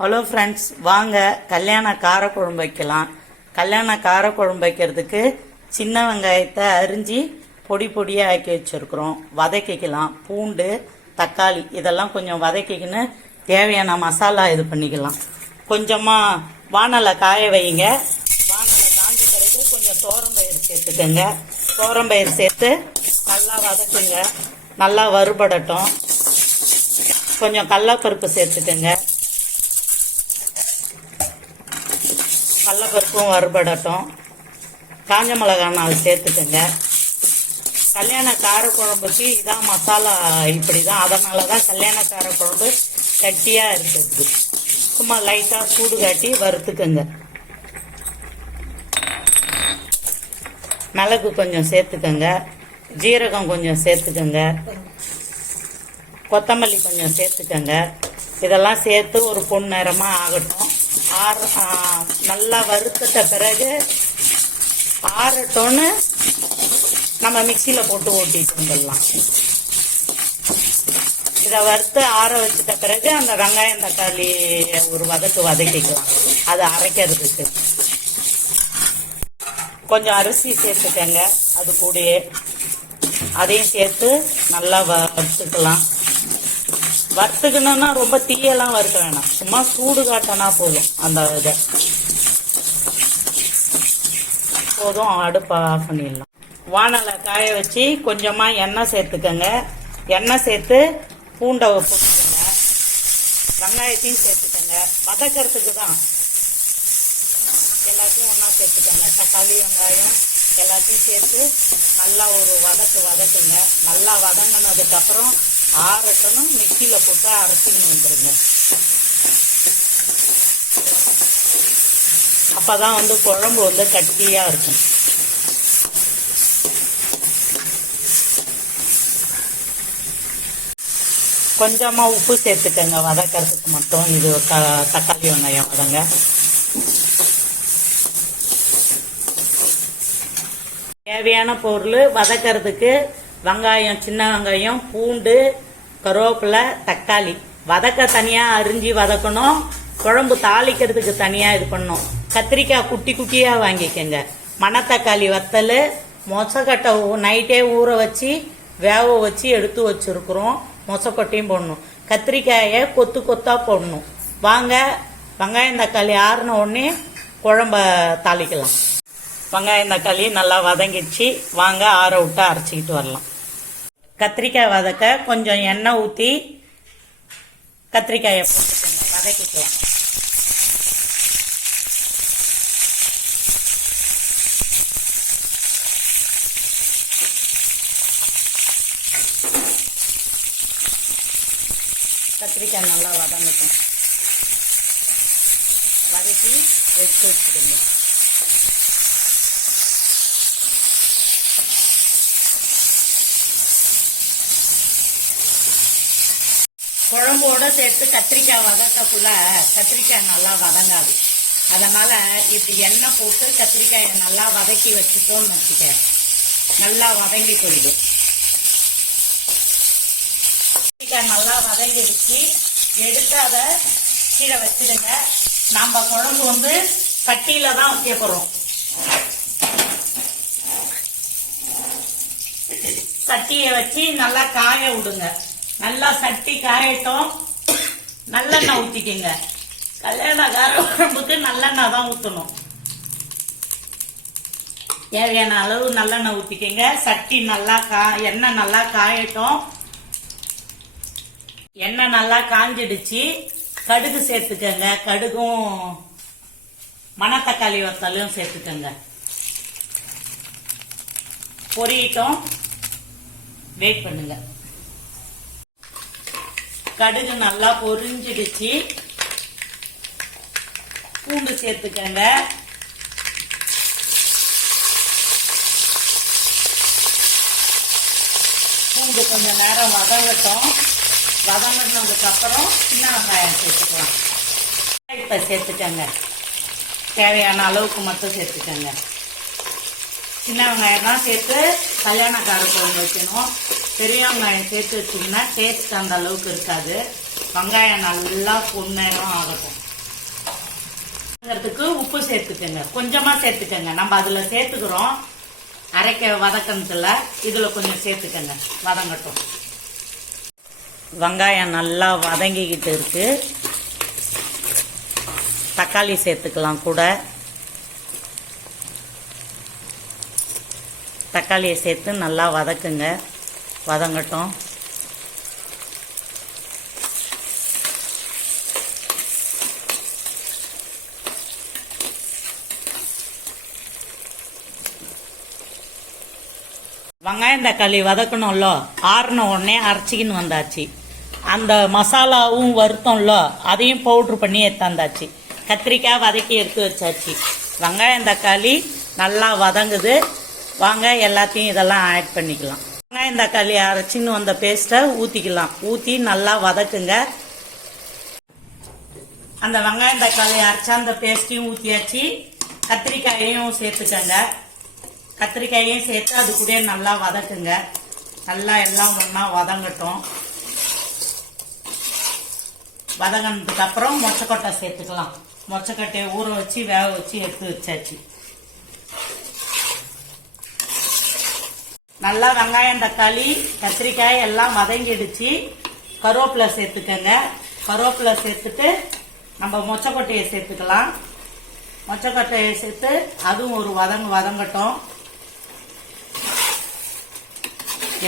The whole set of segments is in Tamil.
ஹலோ ஃப்ரெண்ட்ஸ், வாங்க கல்யாண காரக்குழம்பு வைக்கலாம். கல்யாண காரக்குழம்பு வைக்கிறதுக்கு சின்ன வெங்காயத்தை அரிஞ்சு பொடி பொடியாக ஆக்கி வச்சுருக்குறோம். வதக்கிக்கலாம். பூண்டு, தக்காளி இதெல்லாம் கொஞ்சம் வதக்கிக்கின்னு தேவையான மசாலா இது பண்ணிக்கலாம். கொஞ்சமாக வானலை காய வைங்க. வானலை காஞ்ச பிறகு கொஞ்சம் தோரம்பயிறு சேர்த்துக்கோங்க. தோரம்பயிறு சேர்த்து நல்லா வதக்குங்க. நல்லா வறுபடட்டும். கொஞ்சம் கடலப்பருப்பு சேர்த்துக்கோங்க. கடலப்பருப்பும் வறுபடட்டும். காஞ்ச மிளகாய் 4 சேர்த்துக்கோங்க. கல்யாண காரக்குழம்புக்கு இதான் மசாலா, இப்படி தான். அதனால தான் கல்யாண காரக்குழம்பு கட்டியாக இருக்குது. சும்மா லைட்டாக சூடு காட்டி வறுத்துக்கோங்க. மிளகு கொஞ்சம் சேர்த்துக்கோங்க. ஜீரகம் கொஞ்சம் சேர்த்துக்கோங்க. கொத்தமல்லி கொஞ்சம் சேர்த்துக்கோங்க. இதெல்லாம் சேர்த்து ஒரு பொன்னிறமாக ஆகட்டும். நல்லா வறுத்துட்ட பிறகு ஆறட்டோன்னு நம்ம மிக்சியில் போட்டு ஓட்டிட்டு வந்துடலாம். இதை வறுத்து ஆற வச்சுட்ட பிறகு அந்த வெங்காயம் தக்காளி ஒரு வதக்கிக்கலாம். அதை அரைக்கிறதுக்கு கொஞ்சம் அரிசி சேர்த்துக்கங்க. அது கூடயே அதையும் சேர்த்து நல்லா வறுத்துக்கலாம். வறுத்துக்கணும்னா ரொம்ப தீயெல்லாம் வறுக்க வேணாம். சும்மா சூடு காட்டினா போதும். அந்த இதை போதும். அடுப்பை ஆஃப் பண்ணிடலாம். வானலை காய வச்சு கொஞ்சமாக எண்ணெய் சேர்த்துக்கங்க. எண்ணெய் சேர்த்து பூண்டை போட்டுக்கோங்க. வெங்காயத்தையும் சேர்த்துக்கோங்க. வதக்கிறதுக்கு தான். எல்லாத்தையும் ஒன்றா சேர்த்துக்கோங்க. தக்காளி, வெங்காயம் எல்லாத்தையும் சேர்த்து நல்லா ஒரு வதக்குங்க. நல்லா வதங்கினதுக்கப்புறம் ஆறட்டணும். மிக்சியில் போட்டு அரைச்சின்னு வந்துடுங்க. அப்போ தான் குழம்பு கட்டியாக இருக்கும். கொஞ்சமாக உப்பு சேர்த்துக்கங்க வதக்கிறதுக்கு மட்டும். இது தக்காளி வெங்காயம் வதங்க. தேவையான பொருள் வதக்கிறதுக்கு வெங்காயம், சின்ன வெங்காயம், பூண்டு, கருவேப்பிலை, தக்காளி. வதக்க தனியாக அரிஞ்சு வதக்கணும். குழம்பு தாளிக்கிறதுக்கு தனியாக இது பண்ணணும். கத்திரிக்காய் குட்டி குட்டியாக வாங்கிக்கங்க. மணத்தக்காளி வத்தல், மொசக்கட்டை நைட்டே ஊற வச்சு வேக வச்சு எடுத்து வச்சுருக்குறோம். மொசக்கொட்டையும் போடணும். கத்திரிக்காயை கொத்து கொத்தாக போடணும். வாங்க வெங்காயம் தக்காளி ஆறின உடனே குழம்ப தாளிக்கலாம். வெங்காயம் தக்காளி நல்லா வதங்கிடுச்சு. வாங்க ஆற விட்டு அரைச்சிக்கிட்டு வரலாம். கத்திரிக்காய் வதக்க கொஞ்சம் எண்ணெய் ஊற்றி கத்திரிக்காயை போட்டுக்கோங்க. வதக்கிக்கலாம். கத்திரிக்காய் நல்லா வதங்கட்டும். வதக்கி எடுத்து வச்சுடுங்க. குழம்போட சேர்த்து கத்திரிக்காய் வதக்கக்குள்ள கத்திரிக்காய் நல்லா வதங்காது. அதனால இப்படி எண்ணெய் போட்டு கத்திரிக்காயை நல்லா வதக்கி வச்சுட்டோம்னு வச்சுக்க, நல்லா வதங்கி போயிடும். கத்திரிக்காய் நல்லா வதங்கிடுச்சு. எடுத்து அதை கீழே வச்சிடுங்க. நம்ம குழம்பு கட்டியில தான் வைக்க போறோம். சட்டியை வச்சு நல்லா காய விடுங்க. நல்லா சட்டி காயட்டும். நல்லெண்ணெய் ஊற்றிக்கங்க. கல்யாண காரக்குழம்புக்கு நல்லெண்ணெய் தான் ஊற்றணும். தேவையான அளவு நல்லெண்ணெய் ஊற்றிக்கங்க. சட்டி நல்லா எண்ணெய் நல்லா காயட்டும். எண்ணெய் நல்லா காஞ்சிடுச்சு. கடுகு சேர்த்துக்கங்க. கடுகும் மணத்தக்காளி வத்தலும் சேர்த்துக்கங்க. பொரியட்டும். வெயிட் பண்ணுங்க. கடுகு நல்லா பொரிஞ்சிடுச்சு. பூண்டு சேர்த்துக்கங்க. பூண்டு கொஞ்சம் நேரம் வதங்கட்டும். வதங்கினதுக்கு அப்புறம் சின்ன வெங்காயம் சேர்த்துக்கலாம். இப்போ சேர்த்துக்கங்க. தேவையான அளவுக்கு மட்டும் சேர்த்துக்கங்க. சின்ன வெங்காயம் தான் சேர்த்து கல்யாண காரக்குழம்பு வைக்கணும். பெரிய வெங்காயம் சேர்த்து வச்சிங்கன்னா டேஸ்ட் அந்த அளவுக்கு இருக்காது. வெங்காயம் நல்லா பொன்னிறம் ஆகட்டும். உப்பு சேர்த்துக்கங்க, கொஞ்சமா சேர்த்துக்கங்க. நம்ம அதுல சேர்த்துக்கிறோம் அரைக்க வதக்கணத்துல, இதுல கொஞ்சம் சேர்த்துக்கங்க, வதங்கட்டும். வெங்காயம் நல்லா வதங்கிக்கிட்டு இருக்கு. தக்காளி சேர்த்துக்கலாம் கூட. தக்காளியை சேர்த்து நல்லா வதக்குங்க, வதங்கட்டும். வெங்காயம் தக்காளி வதக்கணும்ல, ஆறின உடனே அரைச்சிக்கின்னு வந்தாச்சு. அந்த மசாலாவும் வருத்தம்ல, அதையும் பவுட்ரு பண்ணி எடுத்தாந்தாச்சு. கத்திரிக்காய் வதக்கி எடுத்து வச்சாச்சு. வெங்காயம் தக்காளி நல்லா வதங்குது. வாங்க எல்லாத்தையும் இதெல்லாம் ஆட் பண்ணிக்கலாம். வெங்காயம் தக்காளி அரைச்சின்னு வந்த பேஸ்ட்டை ஊற்றிக்கலாம். ஊற்றி நல்லா வதக்குங்க. அந்த வெங்காயம் தக்காளி அரைச்சா அந்த பேஸ்ட்டையும் ஊற்றியாச்சு. கத்திரிக்காயையும் சேர்த்துக்கங்க. கத்திரிக்காயையும் சேர்த்து அது கூட நல்லா வதக்குங்க. நல்லா எல்லாம் ஒன்றா வதங்கட்டும். வதங்கினதுக்கு அப்புறம் மொச்சக்கொட்டை சேர்த்துக்கலாம். மொச்சக்கொட்டையை ஊற வச்சு வேக வச்சு எடுத்து வச்சாச்சு. நல்லா வெங்காயம் தக்காளி கத்திரிக்காய் எல்லாம் வதங்கிடுச்சு. கருவேப்பிலை சேர்த்துக்கங்க. கருவேப்பிலை சேர்த்துட்டு நம்ம மொச்சக்கொட்டையை சேர்த்துக்கலாம். மொச்சக்கொட்டையை சேர்த்து அதுவும் ஒரு வதங்கட்டும்.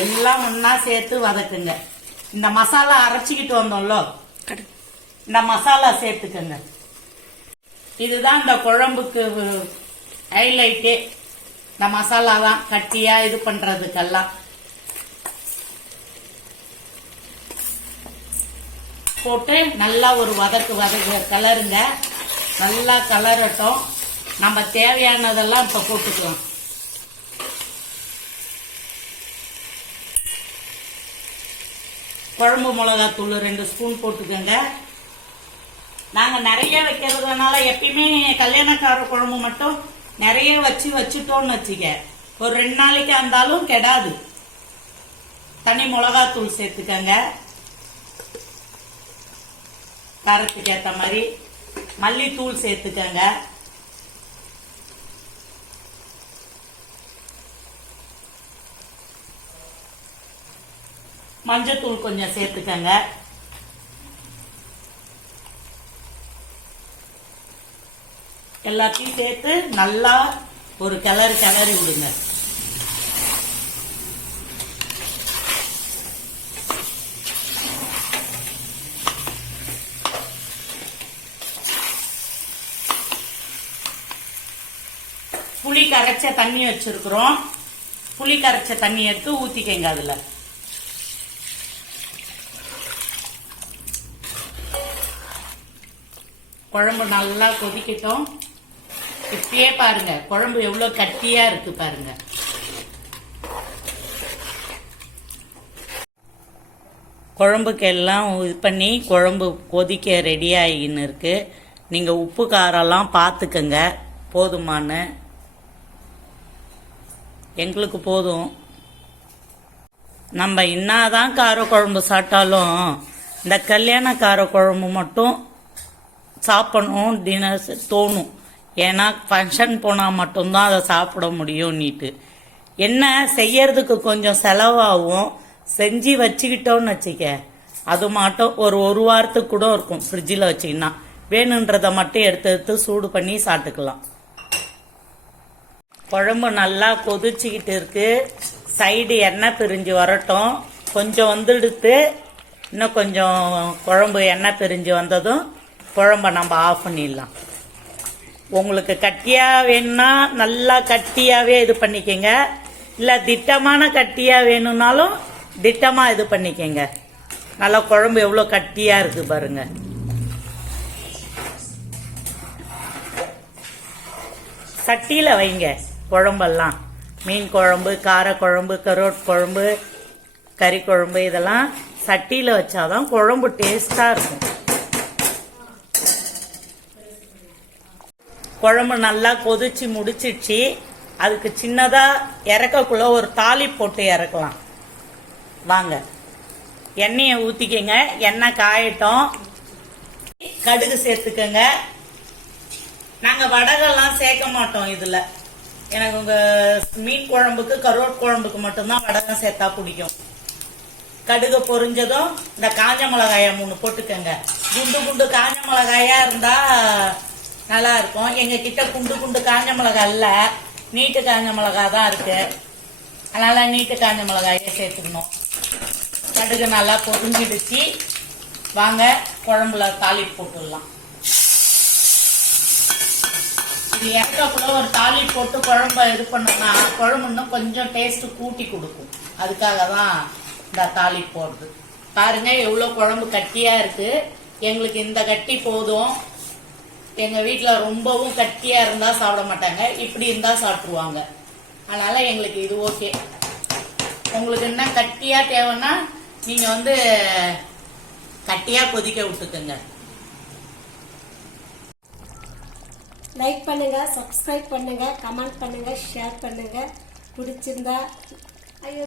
எல்லாம் ஒன்னா சேர்த்து வதக்குங்க. இந்த மசாலா அரைச்சிக்கிட்டு வந்தோம்ல, இந்த மசாலா சேர்த்துக்கங்க. இதுதான் இந்த குழம்புக்கு ஹைலைட்டே. இந்த மசாலா தான் கட்டியா இது பண்றதுக்கெல்லாம். போட்டு நல்லா ஒரு வதக்கு கலருங்க. நல்லா கலரட்டும். நம்ம தேவையானதெல்லாம் இப்ப போட்டுக்கலாம். குழம்பு மிளகாத்தூள் 2 ஸ்பூன் போட்டுக்கோங்க. நாங்க நிறைய வைக்கிறதுனால எப்பயுமே கல்யாணக்கார குழம்பு மட்டும் நிறைய வச்சுட்டோம்னு வச்சுக்க, ஒரு 2 நாளைக்கு இருந்தாலும் கெடாது. தனி மிளகாத்தூள் சேர்த்துக்கங்க காரத்துக்கு ஏற்ற மாதிரி. மல்லித்தூள் சேர்த்துக்கங்க. மஞ்சத்தூள் கொஞ்சம் சேர்த்துக்கங்க. எல்லாத்தையும் சேர்த்து நல்லா ஒரு கிளறி விடுங்க. புளி கரைச்ச தண்ணி வச்சிருக்கிறோம். புளி கரைச்ச தண்ணி எடுத்து ஊத்திக்கங்க. அதுல குழம்பு நல்லா கொதிக்கட்டும். இப்பயே பாருங்க குழம்பு எவ்வளவு கட்டியா இருக்கு பாருங்க. குழம்புக்கு எல்லாம் இது பண்ணி குழம்பு கொதிக்க ரெடி ஆகின்னு இருக்கு. நீங்க உப்பு காரெல்லாம் பார்த்துக்கங்க போதுமானு. எங்களுக்கு போதும். நம்ம என்னதான் கார குழம்பு சாப்பிட்டாலும் இந்த கல்யாண கார குழம்பு மட்டும் சாப்பிடணும் டின்னர் தோணும். ஏன்னா ஃபங்க்ஷன் போனால் மட்டும்தான் அதை சாப்பிட முடியும்னுட்டு. என்ன செய்யறதுக்கு கொஞ்சம் செலவாகும். செஞ்சு வச்சுக்கிட்டோன்னு வச்சுக்க, அது மட்டும் ஒரு வாரத்துக்கு கூட இருக்கும் ஃப்ரிட்ஜில் வச்சிங்கன்னா. வேணுன்றதை மட்டும் எடுத்து சூடு பண்ணி சாப்பிட்டுக்கலாம். குழம்பு நல்லா கொதிச்சுக்கிட்டு இருக்கு. சைடு எண்ணெய் பிரிஞ்சு வரட்டும். கொஞ்சம் வந்துடுத்து. இன்னும் கொஞ்சம் குழம்பு எண்ணெய் பிரிஞ்சு வந்ததும் குழம்ப நம்ம ஆஃப் பண்ணிடலாம். உங்களுக்கு கட்டியா வேணும்னா நல்லா கட்டியாவே இது பண்ணிக்கங்க. இல்ல திட்டமான கட்டியா வேணும்னாலும் திட்டமா இது பண்ணிக்கங்க. நல்லா குழம்பு எவ்வளவு கட்டியா இருக்கு பாருங்க. சட்டியில வைங்க குழம்பெல்லாம். மீன் குழம்பு, கார குழம்பு, கரோட் குழம்பு, கறி குழம்பு இதெல்லாம் சட்டியில வச்சாதான் குழம்பு டேஸ்டா இருக்கும். குழம்பு நல்லா கொதிச்சு முடிச்சிடுச்சு. அதுக்கு சின்னதா இறக்கக்குள்ள ஒரு தாலி போட்டு இறக்கலாம். வாங்க எண்ணெயை ஊத்திக்கங்க. எண்ணெய் காயட்டும். கடுகு சேர்த்துக்கங்க. நாங்க வடகெல்லாம் சேர்க்க மாட்டோம் இதுல. எனக்கு உங்க மீன் குழம்புக்கு கருவாட்டு குழம்புக்கு மட்டும்தான் வடகம் சேர்த்தா பிடிக்கும். கடுகு பொரிஞ்சதும் இந்த காஞ்ச மிளகாய 3 போட்டுக்கங்க. குண்டு குண்டு காஞ்ச மிளகாயா இருந்தா நல்லா இருக்கும். எங்க கிட்ட குண்டு குண்டு காஞ்ச மிளகாய் இல்ல, நீட்டு காஞ்ச மிளகாய் தான் இருக்கு. அதனால நீட்டு காஞ்ச மிளகாயே சேர்த்துக்கணும். கடுகு நல்லா பொரிஞ்சிடுச்சு. வாங்க குழம்புல தாளிப்பு போட்டுடலாம். இது இறக்கக்குள்ள ஒரு தாளிப்பு போட்டு குழம்ப இது பண்ணோம்னா குழம்பு இன்னும் கொஞ்சம் டேஸ்ட் கூட்டி கொடுக்கும். அதுக்காக தான் இந்த தாளிப்பு போடுறது. பாருங்க எவ்வளவு குழம்பு கட்டியா இருக்கு. எங்களுக்கு இந்த கட்டி போதும். எங்க வீட்டுல ரொம்பவும் கட்டியா இருந்தா சாப்பிட மாட்டாங்க, இப்படி இருந்தா சாப்பிட்டுருவாங்க. அதனால எங்களுக்கு இது ஓகே. உங்களுக்கு என்ன கட்டியா தேவைன்னா நீங்க வந்து கட்டியா கொதிக்க விட்டுக்குங்க. லைக் பண்ணுங்க, சப்ஸ்கிரைப் பண்ணுங்க, கமெண்ட் பண்ணுங்க, ஷேர் பண்ணுங்க. பிடிச்சிருந்தா ஐயோ